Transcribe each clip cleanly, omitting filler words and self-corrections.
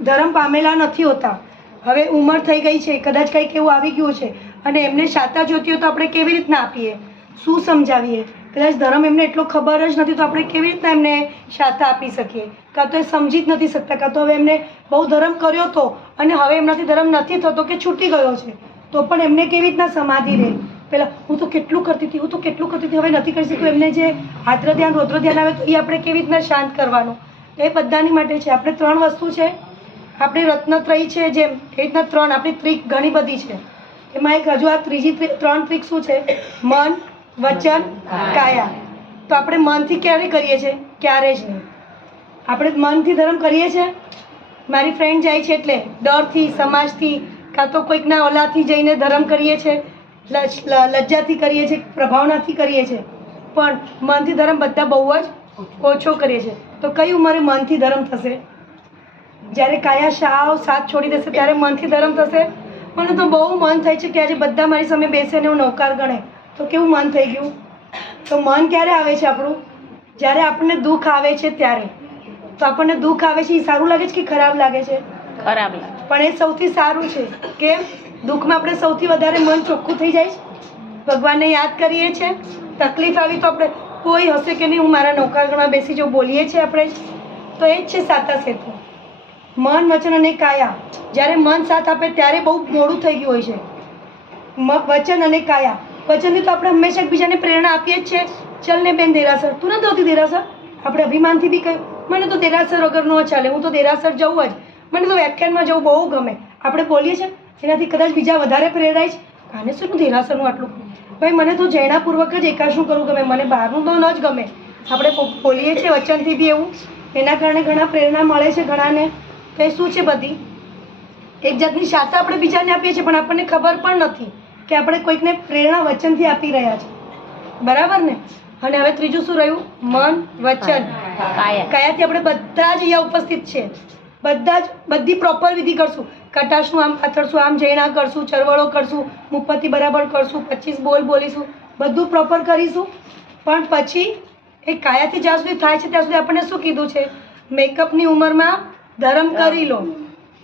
ધર્મ પામેલા નથી હોતા. હવે ઉંમર થઈ ગઈ છે, કદાચ કંઈક એવું આવી ગયું છે અને એમને શાતા જોતી હોય તો આપણે કેવી રીતના આપીએ, શું સમજાવીએ? કદાચ ધર્મ એમને એટલો ખબર જ નથી તો આપણે કેવી રીતના એમને શાતા આપી શકીએ? કાં તો એ સમજી જ નથી શકતા, કાં તો હવે એમને બહુ ધર્મ કર્યો હતો અને હવે એમનાથી ધર્મ નથી થતો કે છૂટી ગયો છે તો પણ એમને કેવી રીતના સમાધિ રહે? પહેલાં હું તો કેટલું કરતી હતી, હવે નથી કરી શકતું. એમને જે આદ્ર ધ્યાન રૌદ્ર ધ્યાન આવે તો એ આપણે કેવી રીતના શાંત કરવાનું? એ બધાની માટે છે. આપણે 3 વસ્તુ છે, આપણી રત્નત્રયી છે, જેમ એ રીતના 3 આપણી ટ્રીક ઘણી બધી છે. એમાં એક હજુ આ ત્રીજી 3 ટ્રીક શું છે? મન, વચન, કાયા. તો આપણે મનથી ક્યારે કરીએ છીએ? ક્યારે જ નહીં. આપણે મનથી ધર્મ કરીએ છીએ. મારી ફ્રેન્ડ જાય છે એટલે ડરથી, સમાજથી, કાં તો કોઈકના ઓલાથી જઈને ધર્મ કરીએ છીએ, લજ્જાથી કરીએ છીએ, પ્રભાવનાથી કરીએ છીએ. પણ મનથી ધર્મ બધા બહુ જ ઓછો કરીએ છીએ. તો કઈ ઉંમરે મનથી ધર્મ થશે? જ્યારે કાયા સાવ સાથ છોડી દેશે ત્યારે મનથી ધર્મ થશે. મને તો બહુ મન થાય છે કે આજે બધા મારી સામે બેસે ને હું નૌકાર ગણે તો કેવું મન થઈ ગયું. તો મન ક્યારે આવે છે આપણું? જ્યારે આપણને દુઃખ આવે છે ત્યારે. તો આપણને દુઃખ આવે છે એ સારું લાગે છે કે ખરાબ લાગે છે? ખરાબ લાગે. પણ એ સૌથી સારું છે. કેમ? દુઃખમાં આપણે સૌથી વધારે મન ચોખ્ખું થઈ જાય છે, ભગવાનને યાદ કરીએ છીએ. તકલીફ આવી તો આપણે કોઈ હશે કે નહીં હું મારા નૌકારગણમાં બેસી જાઉં બોલીએ છીએ આપણે. તો એ જ છે સાતા સેતુ. મન, વચન અને કાયા. જ્યારે મન સાથ આપે ત્યારે બહુ મોડું થઈ ગયું હોય છે. વચન અને કાયા. વચનથી તો આપણે હંમેશા એકબીજાને પ્રેરણા આપીએ જ છીએ. ચલ ને બેન દેરાસર, તું નથી હોતી દેરાસર. આપણે અભિમાનથી બી કહ્યું મને તો દેરાસર વગર ન ચાલે, હું તો દેરાસર જવું જ, મને તો વ્યાખ્યાનમાં જવું બહુ ગમે. આપણે બોલીએ છીએ એનાથી કદાચ બીજા વધારે પ્રેરાય છે. આને શું દેરાસરનું આટલું? ભાઈ મને તો જૈનાપૂર્વક જ એકાશનું કરવું ગમે, મને બહારનું તો ન જ ગમે. આપણે બોલીએ છીએ વચનથી બી એવું. એના કારણે ઘણા પ્રેરણા મળે છે ઘણાને. તો એ શું છે? બધી એક જાતની શાતા આપણે બીજાને આપીએ છીએ પણ આપણને ખબર પણ નથી કે આપણે કોઈકને પ્રેરણા વચનથી આપી રહ્યા છે. બરાબર ને? અને હવે ત્રીજું શું રહ્યું? મન, વચન, કાયાથી આપણે બધા જ અહીંયા ઉપસ્થિત છે. બધા જ બધી પ્રોપર વિધિ કરશું. કટાશનું આમ પાથરશું, આમ જૈના કરશું, ચરવળો કરશું, મુપત્તિ બરાબર કરશું, 25 બોલ બોલીશું, બધું પ્રોપર કરીશું. પણ પછી એ કાયાથી જ્યાં સુધી થાય છે ત્યાં સુધી આપણને શું કીધું છે? મેકઅપની ઉંમરમાં ધર્મ કરી લો.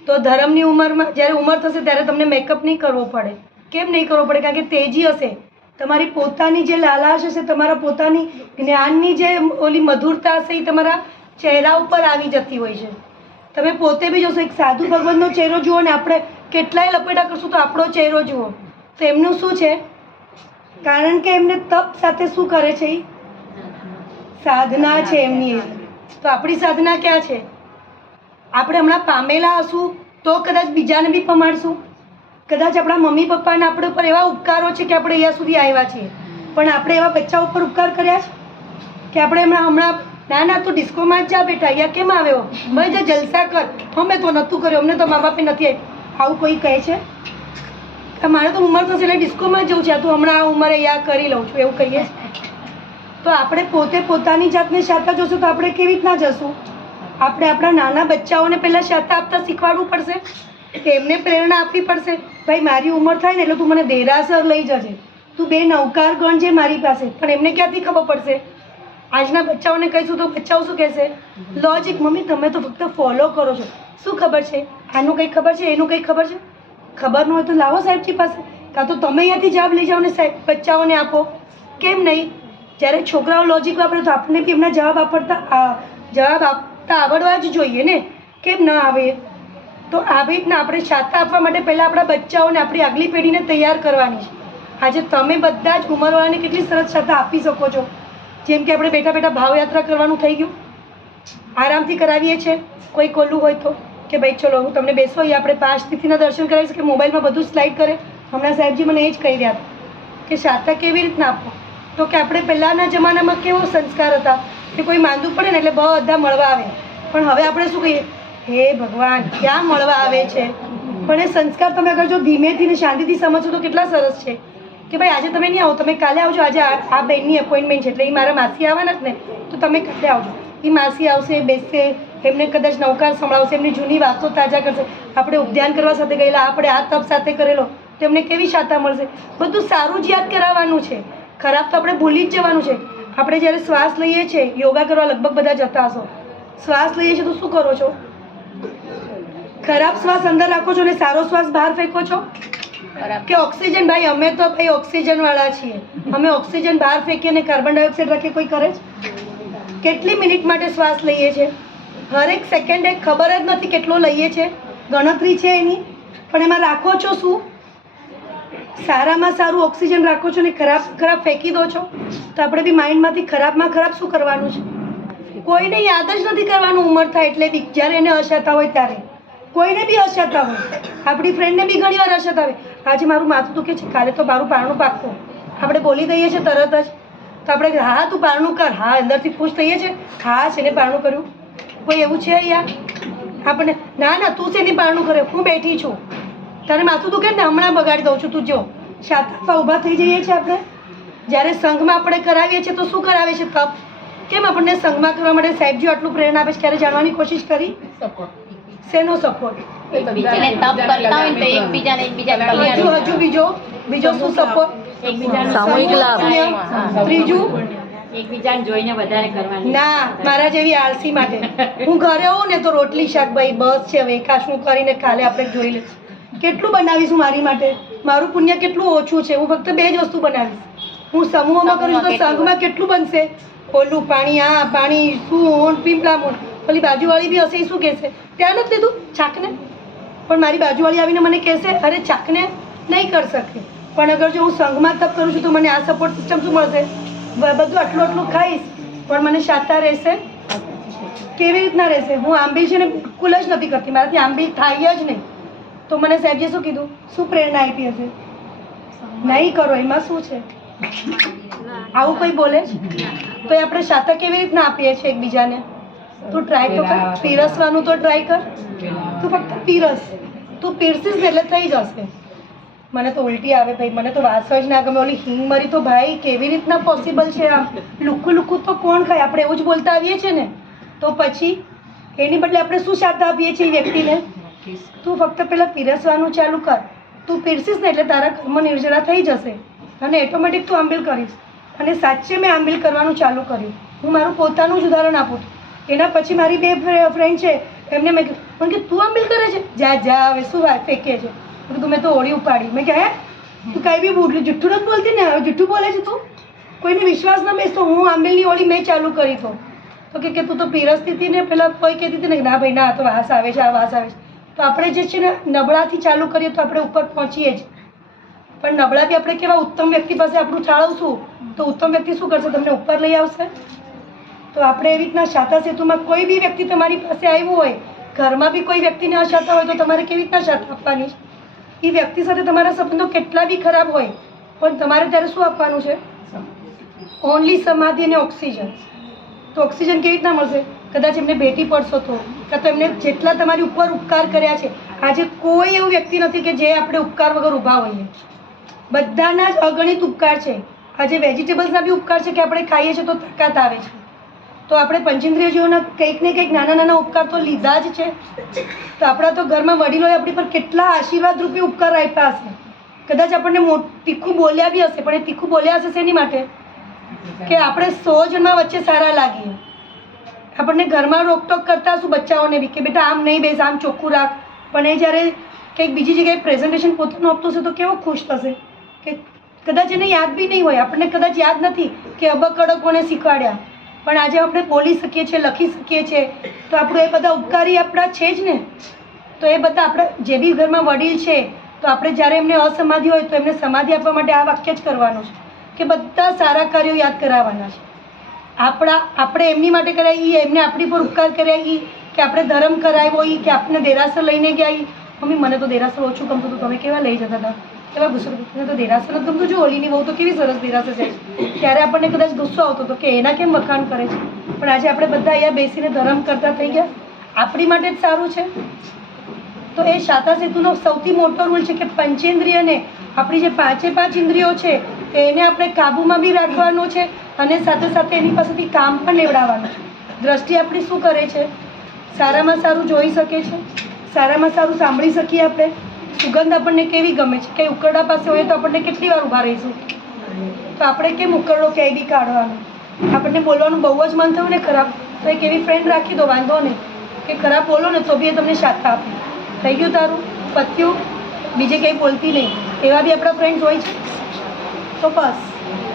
તો ધર્મની ઉંમરમાં જ્યારે ઉંમર થશે ત્યારે તમને મેકઅપ નહીં કરવો પડે. કેમ નહીં કરવો પડે? કારણ કે તેજી હશે. તમારી પોતાની જે લાલાશ હશે, તમારા પોતાની જ્ઞાનની જે ઓલી મધુરતા હશે એ તમારા ચહેરા ઉપર આવી જતી હોય છે. તમે પોતે બી જોશો, એક સાધુ ભગવાનનો ચહેરો જુઓ ને આપણે કેટલાય લપેટા કરશું તો આપણો ચહેરો જુઓ. તો એમનું શું છે? કારણ કે એમને તપ સાથે શું કરે છે? સાધના છે એમની. તો આપણી સાધના ક્યાં છે? આપણે હમણાં પામેલા હશું તો કદાચ બીજાને બી પમાડશું. કદાચ આપણા મમ્મી પપ્પાના આપણે ઉપર એવા ઉપકારો છે કે આપણે અહીંયા સુધી આવ્યા છીએ. પણ આપણે એવા બચ્ચા ઉપર ઉપકાર કર્યા છે કે આપણે હમણાં ના તું ડિસ્કોમાં જ જા બેટા, અહીંયા કેમ આવ્યો? ભાઈ જે જલસા કર. અમે તો નહોતું કર્યું, અમને તો મા બાપે નથી આપ્યું. આવું કોઈ કહે છે? મારે તો ઉંમર થશે એટલે ડિસ્કોમાં જવું છે, તું હમણાં આ ઉંમરે યા કરી લઉં છું એવું કહીએ. તો આપણે પોતે પોતાની જાતને શાતા જોશું તો આપણે કેવી રીતના જશું? આપણે આપણા નાના બચ્ચાઓને પહેલાં શાતા આપતા શીખવાડવું પડશે. એમને પ્રેરણા આપવી પડશે. ભાઈ મારી ઉંમર થાય ને એટલે તું મને દેરાસર લઈ જજે, તું 2 નૌકાર ગણજે મારી પાસે. પણ એમને ક્યાંથી ખબર પડશે? આજના બચ્ચાઓને કહીશું તો બચ્ચાઓ શું કહેશે? લોજિક. મમ્મી તમે તો ફક્ત ફોલો કરો છો. શું ખબર છે? આનું કંઈ ખબર છે, એનું કંઈ ખબર છે? ખબર ન હોય તો લાવો સાહેબજી પાસે, કાં તો તમે અહીંયાથી જવાબ લઈ જાઓ ને સાહેબ બચ્ચાઓને આપો. કેમ નહીં? જ્યારે છોકરાઓ લોજિક વાપરે તો આપણને બી એમના જવાબ આપતા આવડવા જ જોઈએ ને. કેમ ન આવે? તો આવી રીતના આપણે શાતા આપવા માટે પહેલાં આપણા બચ્ચાઓને, આપણી આગલી પેઢીને તૈયાર કરવાની છે. આજે તમે બધા જ ઉંમરવાળાને કેટલી સરસ શાતા આપી શકો છો. જેમ કે આપણે બેઠા બેઠા ભાવયાત્રા કરવાનું થઈ ગયું, આરામથી કરાવીએ છીએ. કોઈ કોલું હોય તો કે ભાઈ ચલો હું તમને બેસો, એ આપણે 5 તિથિના દર્શન કરાવીશ કે મોબાઈલમાં બધું સ્લાઇડ કરે. હમણાં સાહેબજી મને એ જ કહી રહ્યા હતા કે શાતા કેવી રીતના આપો. તો કે આપણે પહેલાંના જમાનામાં કેવો સંસ્કાર હતા કે કોઈ માંદું પડે ને એટલે બધા મળવા આવે. પણ હવે આપણે શું કહીએ? હે ભગવાન ક્યાં મળવા આવે છે? પણ એ સંસ્કાર તમે અગર જો ધીમેથી ને શાંતિથી સમજો તો કેટલા સરસ છે કે ભાઈ આજે તમે નહીં આવો, તમે કાલે આવજો. આજે આ બેનની અપોઇન્ટમેન્ટ છે એટલે એ મારા માસી આવવાના જ ને, તો તમે કાલે આવજો. એ માસી આવશે, બેસશે, એમને કદાચ નૌકાર સંભળાવશે, એમની જૂની વાતો તાજા કરશે. આપણે ઉદ્યાન કરવા સાથે ગયેલા, આપણે આ તપ સાથે કરેલો, તો એમને કેવી શાતા મળશે? બધું સારું જ યાદ કરાવવાનું છે, ખરાબ તો આપણે ભૂલી જ જવાનું છે. આપણે જ્યારે શ્વાસ લઈએ છીએ, યોગા કરવા લગભગ બધા જતા હશો, શ્વાસ લઈએ છીએ તો શું કરો છો? ખરાબ શ્વાસ અંદર રાખો છો ને સારો શ્વાસ બહાર ફેંકો છો કે ઓક્સિજન? ભાઈ અમે તો ભાઈ ઓક્સિજન વાળા છીએ, અમે ઓક્સિજન બહાર ફેંકીએ અને કાર્બન ડાયોક્સાઇડ રાખીએ, કોઈ કરે છે? કેટલી મિનિટ માટે શ્વાસ લઈએ છીએ? હરેક સેકન્ડે ખબર જ નથી કેટલો લઈએ છીએ, ગણતરી છે એની, પણ એમાં રાખો છો શું? સારામાં સારું ઓક્સિજન રાખો છો ને ખરાબ ખરાબ ફેંકી દો છો. તો આપણે બી માઇન્ડમાંથી ખરાબમાં ખરાબ શું કરવાનું છે? કોઈને યાદ જ નથી કરવાનું ઉંમર થાય એટલે બી, જ્યારે એને અશાતા હોય ત્યારે. કોઈને બી અશાતા હોય, આપણી ફ્રેન્ડને બી ઘણી વાર અશાતા હોય, આજે મારું માથું દુખે છે, કાલે તો મારું પારણું પાકું, આપણે બોલી દઈએ છીએ તરત જ. તો આપણે હા તું પારણું કર, હા અંદરથી ખુશ થઈએ છીએ, હા છે ને પારણું કર્યું. કોઈ એવું છે યાર? આપણે ના ના તું શેની પારણું કરે, હું બેઠી છું, તારે માથું દુખે ને હમણાં બગાડી દઉં છું, તું જો. શાતા ઊભા થઈ જઈએ છીએ આપણે. જ્યારે સંઘમાં આપણે કરાવીએ છીએ તો શું કરાવે છે? તપ. કેમ આપણને સંઘમાં કરવા માટે સાહેબજી આટલું પ્રેરણા આપે છે? ક્યારે જાણવાની કોશિશ કરી? શેનો સપોર્ટ? હજુ બીજો શું સપોર્ટ? સામૂહિક લાભ. ત્રીજું એકબીજાને જોઈને વધારે કરવાની. ના, મારા જેવી આળસી માટે. હું ઘરે હોઉં ને તો રોટલી શાક ભાઈ બસ છે, હવે એકાશનું કરીને કાલે આપણે જોઈ લઈશું. કેટલું બનાવીશું મારી માટે? મારું પુણ્ય કેટલું ઓછું છે, હું ફક્ત 2 જ વસ્તુ બનાવીશ. હું સમૂહમાં કરું છું તો સંઘમાં કેટલું બનશે? ઓલું પાણી, આ પાણી, શું પીપળામણ. ઓલી બાજુવાળી બી હશે, શું કહેશે? ત્યાં નથી લીધું ચાકને, પણ મારી બાજુવાળી આવીને મને કહેશે અરે ચાકને નહીં કરી શકે. પણ અગર જો હું સંઘમાં તપ કરું છું તો મને આ સપોર્ટ સિસ્ટમ શું મળશે? બધું આટલું ખાઈશ પણ મને શાતા રહેશે. કેવી રીતના રહેશે? હું આંબીલ છે ને બિલકુલ જ નથી કરતી, મારાથી આંબીલ થાય જ નહીં. તો મને સાહેબજીએ શું કીધું? શું પ્રેરણા આપી હશે? નહીં કરો, એમાં શું છે? આવું કોઈ બોલે તો આપણે શાતા કેવી રીતના આપીએ છીએ એકબીજાને? તું ટ્રાય તો કર, પીરસવાનું તો ટ્રાય કર. તું ફક્ત પીરસ, તું પીરસીસ ને એટલે થઈ જશે. મને તો ઉલટી આવે ભાઈ, મને તો વાસ જ ના ગમે. ઓલી હિંગ મરી તો ભાઈ કેવી રીતના પોસિબલ છે? આમ લુખું લુખું તો કોણ ખાય? આપણે એવું જ બોલતા આવીએ છીએ ને. તો પછી એની બદલે આપણે શું શાતા આપીએ છીએ એ વ્યક્તિને? તું ફક્ત પેલા પીરસવાનું ચાલુ કર. તું પીરસીસ ને એટલે તારા કર્મ નિર્જરા થઈ જશે અને ઓટોમેટિક તું આંબીલ કરીશ. અને સાચે મેં આંબીલ કરવાનું ચાલુ કર્યું. હું મારું પોતાનું જ ઉદાહરણ આપું છું. એના પછી મારી 2 ફ્રેન્ડ છે, એમને મેં કીધું કે તું આંબીલ કરે છે? જા જા, હવે શું વાત ફેંકે છે? તું મેં તો ઓળી ઉપાડી. મેં કહે તું કાંઈ બી બોલ, જુઠ્ઠું નથી બોલતી ને? હવે જુઠ્ઠું બોલે છે તું? કોઈને વિશ્વાસ ના બેસતો. હું આંબીલની ઓળી મેં ચાલુ કરી તો કે તું તો પીરસતી હતી ને, પેલા કોઈ કહેતી હતી ને ના ભાઈ ના, તો વાસ આવે છે, આ વાસ આવે છે. તો આપણે જે છે ને નબળાથી ચાલુ કરીએ તો આપણે ઉપર પહોંચીએ જ. પણ નબળા બી આપણે કેવા ઉત્તમ વ્યક્તિ પાસે આપણું ચાળવશું તો ઉત્તમ વ્યક્તિ શું કરશે? તમને ઉપર લઈ આવશે. તો આપણે એવી રીતના શાતા સેતુમાં કોઈ બી વ્યક્તિ તમારી પાસે આવ્યું હોય, ઘરમાં બી કોઈ વ્યક્તિને અશાતા હોય તો તમારે કેવી રીતના શાતા આપવાની છે? એ વ્યક્તિ સાથે તમારા સંબંધો કેટલા બી ખરાબ હોય પણ તમારે ત્યારે શું આપવાનું છે? ઓનલી સમાધિ અને ઓક્સિજન. તો ઓક્સિજન કેવી રીતના મળશે? કદાચ એમને ભેટી પડશો તો, કાં તો એમને જેટલા તમારી ઉપર ઉપકાર કર્યા છે. આજે કોઈ એવું વ્યક્તિ નથી કે જે આપણે ઉપકાર વગર ઊભા હોઈએ. બધાના જ અગણિત ઉપકાર છે. આજે વેજીટેબલ્સના બી ઉપકાર છે કે આપણે ખાઈએ છીએ તો તાકાત આવે છે. તો આપણે પંચેન્દ્રિય જીવોના કંઈક ને કંઈક નાના નાના ઉપકાર તો લીધા જ છે. તો આપણા તો ઘરમાં વડીલોએ આપણી પર કેટલા આશીર્વાદ રૂપે ઉપકાર આપ્યા હશે. કદાચ આપણને તીખું બોલ્યા બી હશે, પણ એ તીખું બોલ્યા હશે શેની માટે? કે આપણે 100 જણમાં વચ્ચે સારા લાગીએ. આપણને ઘરમાં રોકટોક કરતા હશું બચ્ચાઓને બી કે બેટા આમ નહીં બેસ, આમ ચોખ્ખું રાખ. પણ એ જ્યારે કંઈક બીજી જગ્યાએ પ્રેઝન્ટેશન પોતાનું આપતો હશે તો કેવો ખુશ થશે કે કદાચ એને યાદ બી નહીં હોય. આપણને કદાચ યાદ નથી કે અબકડક કોને શીખવાડ્યા, પણ આજે આપણે બોલી શકીએ છીએ, લખી શકીએ છીએ. તો આપણું એ બધા ઉપકારી આપણા છે જ ને. તો એ બધા આપણા જે બી ઘરમાં વડીલ છે તો આપણે જ્યારે એમને અસમાધિ હોય તો એમને સમાધિ આપવા માટે આ વાક્ય જ કરવાનું છે કે બધા સારા કાર્યો યાદ કરાવવાના છે. આપણે એમની માટે કરાવી, એમને આપણી પર ઉપકાર કર્યા, કે આપણે ધર્મ કરાવ્યો, કે આપણે દેરાસર લઈને ગયા. મમ્મી મને તો દેરાસર ઓછું ગમતું હતું, તમે કેવા લઈ જતા હતા? એવા ગુસ્સો મને તો દેરાસર નથી ગમતું. જો ઓલીની બહુ તો કેવી સરસ દેરાસર છે. ત્યારે આપણને કદાચ ગુસ્સો આવતો હતો કે એના કેમ વખાણ કરે છે. પણ આજે આપણે બધા અહીંયા બેસીને ધર્મ કરતા થઈ ગયા. આપણી માટે જ સારું છે. તો એ શાતા સેતુનો સૌથી મોટો રૂલ છે કે પંચેન્દ્રિયને, આપણી જે 5 ઇન્દ્રિયો છે એને આપણે કાબૂમાં બી રાખવાનો છે અને સાથે સાથે એની પાસેથી કામ પણ લેવડાવવાનું છે. દ્રષ્ટિ આપણી શું કરે છે? સારામાં સારું જોઈ શકે છે, સારામાં સારું સાંભળી શકીએ આપણે. સુગંધ આપણને કેવી ગમે છે? કંઈ ઉકરડા પાસે હોય તો આપણને કેટલી વાર ઊભા રહીશું? તો આપણે કેમ ઉકરડો ક્યાંય બી કાઢવાનો? આપણને બોલવાનું બહુ જ મન થયું ને ખરાબ, તો એક એવી ફ્રેન્ડ રાખી દો, વાંધો નહીં કે ખરાબ બોલો ને તો બી એ તમને શાતા આપે. થઈ ગયું તારું પત્યું, બીજે કંઈ બોલતી નહીં. એવા બી આપણા ફ્રેન્ડ્સ હોય છે. તો બસ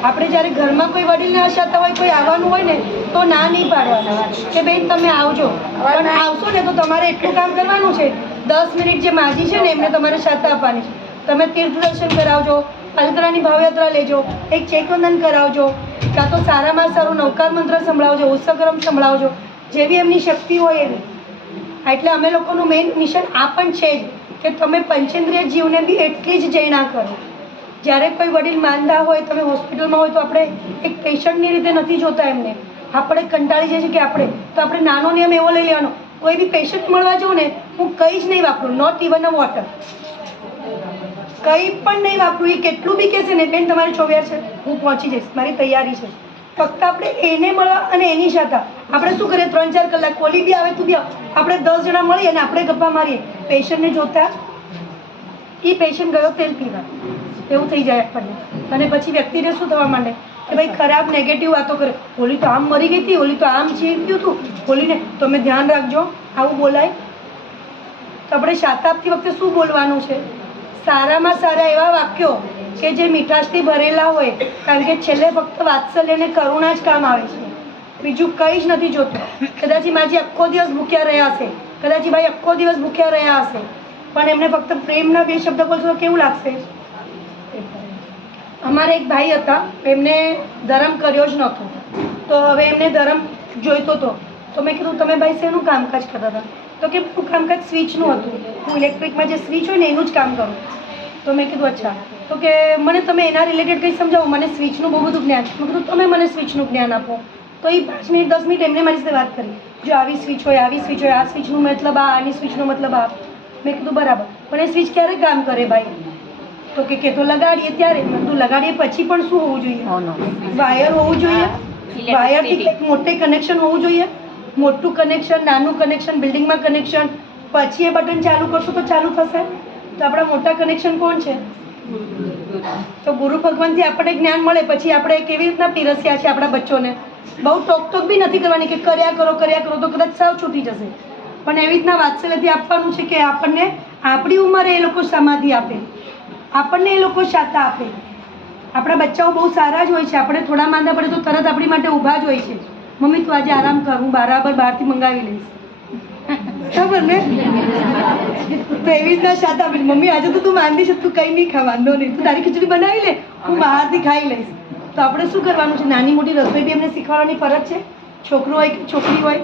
આપણે જ્યારે ઘરમાં કોઈ વડીલને હસાતા હોય, કોઈ આવવાનું હોય ને તો ના નહીં પાડવાનું કે બેન તમે આવજો. પણ આવશો ને તો તમારે એટલું કામ કરવાનું છે, 10 મિનિટ જે માજી છે ને એમને તમારે શાતા આપવાની છે. તમે તીર્થ દર્શન કરાવજો, પાલિતાણાની ભાવયાત્રા લેજો, એક ચેકવંદન કરાવજો, કાં તો સારામાં સારું નવકાર મંત્ર સંભળાવજો, ઉત્સક્રમ સંભળાવજો, જેવી એમની શક્તિ હોય એવી. એટલે અમે લોકોનું મેઇન મિશન આ પણ છે જ કે તમે પંચેન્દ્રિય જીવને બી એટલી જ જય ના કરો. જ્યારે કોઈ વડીલ માંદા હોય, તમે હોસ્પિટલમાં હોય તો આપણે એક પેશન્ટની રીતે નથી જોતા એમને, આપણે કંટાળી જઈએ છીએ કે આપણે નાનો નિયમ એવો લઈ લેવાનો, કોઈ બી પેશન્ટ મળવા જાઉં ને હું કંઈ જ નહીં વાપરું, નોટ ઇવન અ વોટર, કંઈ પણ નહીં વાપરું. એ કેટલું બી કહેશે ને બેન તમારી ચોવ્યાર છે, હું પહોંચી જઈશ, મારી તૈયારી છે. ફક્ત આપણે એને મળવા અને એની સાથે આપણે શું કરીએ, 3-4 કલાક કોલી બી આવે તું બી આપણે 10 જણા મળીએ અને આપણે ગપ્પા મારીએ. પેશન્ટને જોતા એ પેશન્ટ ગયો તેલ પીવા એવું થઈ જાય આપણને. અને પછી વ્યક્તિને શું થવા માંડે કે ભાઈ ખરાબ નેગેટિવ વાતો કરે, ઓલી તો આમ મરી ગઈ હતી, ઓલી તો આમ છે થયું હતું, ઓલીને તમે ધ્યાન રાખજો, આવું બોલાય. તો આપણે શાતા આપતી વખતે શું બોલવાનું છે, સારામાં સારા એવા વાક્યો કે જે મીઠાશથી ભરેલા હોય, કારણ કે છેલ્લે ફક્ત વાત્સલ્ય અને કરુણા જ કામ આવે છે, બીજું કંઈ જ નથી જોતું. કદાચ માજી આખો દિવસ ભૂખ્યા રહ્યા હશે, કદાચ ભાઈ આખો દિવસ ભૂખ્યા રહ્યા હશે, પણ એમને ફક્ત પ્રેમના 2 શબ્દ બોલશો તો કેવું લાગશે. અમારે એક ભાઈ હતા, એમને ધર્મ કર્યો જ નહોતો, તો હવે એમને ધર્મ જોઈતો હતો. તો મેં કીધું તમે ભાઈ શેનું કામકાજ કરતા હતા? તો કે હું કામકાજ સ્વિચનું હતું, હું ઇલેક્ટ્રિકમાં જે સ્વિચ હોય ને એનું જ કામ કરું. તો મેં કીધું અચ્છા, તો કે મને તમે એના રિલેટેડ કંઈ સમજાવો, મને સ્વિચનું બહુ બધું જ્ઞાન. મેં કીધું તમે મને સ્વિચનું જ્ઞાન આપો. તો એ 5 મિનિટ 10 મિનિટ એમને મારી સાથે વાત કરી, જો આવી સ્વિચ હોય, આવી સ્વિચ હોય, આ સ્વિચનો મતલબ આ, આની સ્વિચનો મતલબ આ. મેં કીધું બરાબર, પણ એ સ્વિચ ક્યારે કામ કરે ભાઈ? તો કે તો લગાડીએ ત્યારે. મેં કીધું લગાડીએ પછી પણ શું હોવું જોઈએ? વાયર હોવું જોઈએ, વાયરથી કંઈક મોટે કનેક્શન હોવું જોઈએ, મોટું કનેક્શન, નાનું કનેક્શન, બિલ્ડિંગમાં કનેક્શન, પછી એ બટન ચાલુ કરશો તો ચાલુ થશે. તો આપણા મોટા કનેક્શન કોણ છે? તો ગુરુ ભગવાનથી આપણને જ્ઞાન મળે. પછી આપણે કેવી રીતના પીરસ્યા છે આપણા બચ્ચોને, બહુ ટોક બી નથી કરવાની કે કર્યા કરો તો કદાચ સાવ છૂટી જશે, પણ એવી રીતના વાત્સલ્યથી આપવાનું છે કે આપણને આપણી ઉંમરે એ લોકો સમાધિ આપે, આપણને એ લોકો શાતા આપે. આપણા બચ્ચાઓ બહુ સારા જ હોય છે, આપણે થોડા માંદા પડે તો તરત આપણી માટે ઊભા જ હોય છે, મમ્મી તું આજે આરામ કર, હું બરાબર બહારથી મંગાવી લઈશ, ખબર ને? તો એવી રીતના શાતા આપે, મમ્મી આજે તો તું માંદી છે, તું કંઈ નહીં ખાવાનું નહીં, તું તારી ખીચડી બનાવી લે, હું બહારથી ખાઈ લઈશ. તો આપણે શું કરવાનું છે, નાની મોટી રસોઈ બી એમને શીખવાડવાની ફરજ છે, છોકરો હોય કે છોકરી હોય,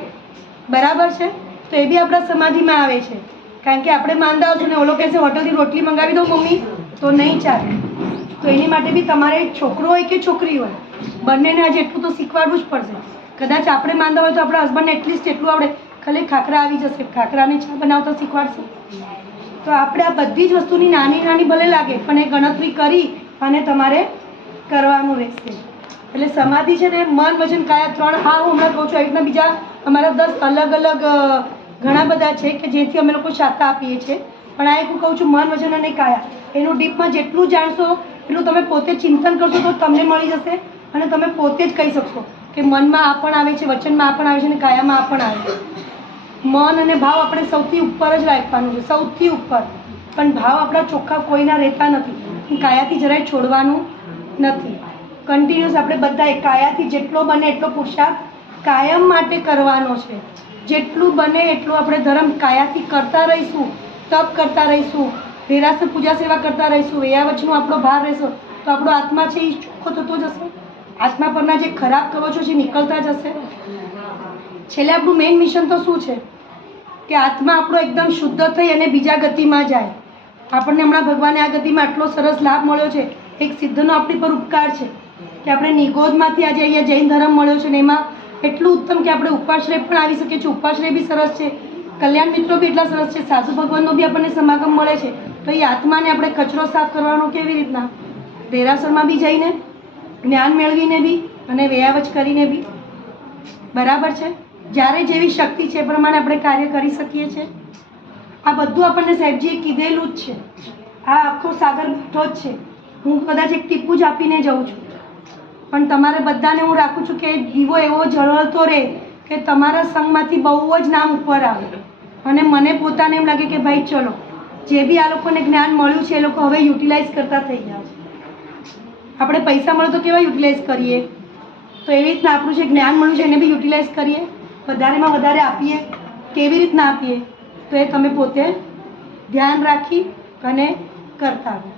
બરાબર છે. તો એ બી આપણા સમાધિમાં આવે છે, કારણ કે આપણે માંદા આવશું ને ઓલો કહેશે હોટલથી રોટલી મંગાવી દો મમ્મી, તો નહીં ચાલે. તો એની માટે બી તમારે છોકરો હોય કે છોકરી હોય, બંનેને આજે એટલું તો શીખવાડવું જ પડશે. કદાચ આપણે માંદા હોય તો આપણા હસબન્ડને એટલીસ્ટ એટલું આવડે, ખાલી ખાખરા આવી જશે, ખાખરાને ચા બનાવતા શીખવાડશે. તો આપણે આ બધી જ વસ્તુની નાની નાની ભલે લાગે, પણ એ ગણતરી કરી અને તમારે કરવાનું રહેશે. એટલે સમાધિ છે ને મન, વચન, કાયા 3. હા, હું હમણાં કહું છું, આવી રીતના બીજા અમારા 10 અલગ અલગ ઘણા બધા છે કે જેથી અમે લોકો શાતા આપીએ છીએ, પણ આ એક હું કહું છું મન, વચન અને કાયા, એનું ડીપમાં જેટલું જાણશો એટલું તમે પોતે ચિંતન કરશો તો તમને મળી જશે, અને તમે પોતે જ કહી શકશો કે મનમાં આ પણ આવે છે, વચનમાં આ પણ આવે છે અને કાયામાં આ પણ આવે છે. મન અને ભાવ આપણે સૌથી ઉપર જ રાખવાનું છે, સૌથી ઉપર. પણ ભાવ આપણા ચોખ્ખા કોઈના રહેતા નથી, કાયાથી જરાય છોડવાનું નથી. કન્ટિન્યુઅસ આપણે બધાએ કાયાથી જેટલો બને એટલો પુરુષાર્થ કાયમ માટે કરવાનો છે. જેટલું બને એટલું આપણે ધર્મ કાયાથી કરતા રહીશું, તપ કરતા રહીશું, દેરાસર પૂજા સેવા કરતા રહીશું, વૈયાવચનો આપણો ભાર રહેશો તો આપણો આત્મા છે એ ચોખ્ખો થતો જશે, આત્મા પરના જે ખરાબ કવચો છે નીકળતા જશે. છેલ્લે આપણું મેઇન મિશન તો શું છે કે આત્મા આપણો એકદમ શુદ્ધ થઈ અને બીજા ગતિમાં જાય. આપણને હમણાં ભગવાને આ ગતિમાં આટલો સરસ લાભ મળ્યો છે, એક સિદ્ધનો આપણી પર ઉપકાર છે કે આપણે નિગોદમાંથી આજે અહીંયા જૈન ધર્મ મળ્યો છે, ને એમાં એટલું ઉત્તમ કે આપણે ઉપાશ્રય પણ આવી શકીએ છીએ. ઉપાશ્રય બી સરસ છે, કલ્યાણ મિત્રો બી એટલા સરસ છે, સાધુ ભગવાનનો બી આપણને સમાગમ મળે છે. તો એ આત્માને આપણે કચરો સાફ કરવાનો કેવી રીતના? દેરાસરમાં બી જઈને જ્ઞાન મેળવીને બી અને વ્યાવચ કરીને બી, બરાબર છે. જ્યારે જેવી શક્તિ છે એ પ્રમાણે આપણે કાર્ય કરી શકીએ છીએ. આ બધું આપણને સાહેબજીએ કીધેલું જ છે. આ આખો સાગર બેઠો જ છે. હું કદાચ એક ટીપું જ આપીને જાઉં છું, પણ તમારે બધાને હું રાખું છું કે દીવો એવો ઝળહળતો રહે કે તમારા સંગમાંથી બહુ જ નામ ઉપર આવે. અને મને પોતાને એમ લાગે કે ભાઈ ચલો જે બી આ લોકોને જ્ઞાન મળ્યું છે એ લોકો હવે યુટિલાઇઝ કરતા થઈ ગયા છે. આપણે પૈસા મળે તો કેવા યુટિલાઇઝ કરીએ, તો એવી રીતના આપણું જે જ્ઞાન મળ્યું છે એને બી યુટિલાઇઝ કરીએ, વધારેમાં વધારે આપીએ. કેવી રીતના આપીએ તો એ તમે પોતે ધ્યાન રાખી અને કરતા રહો.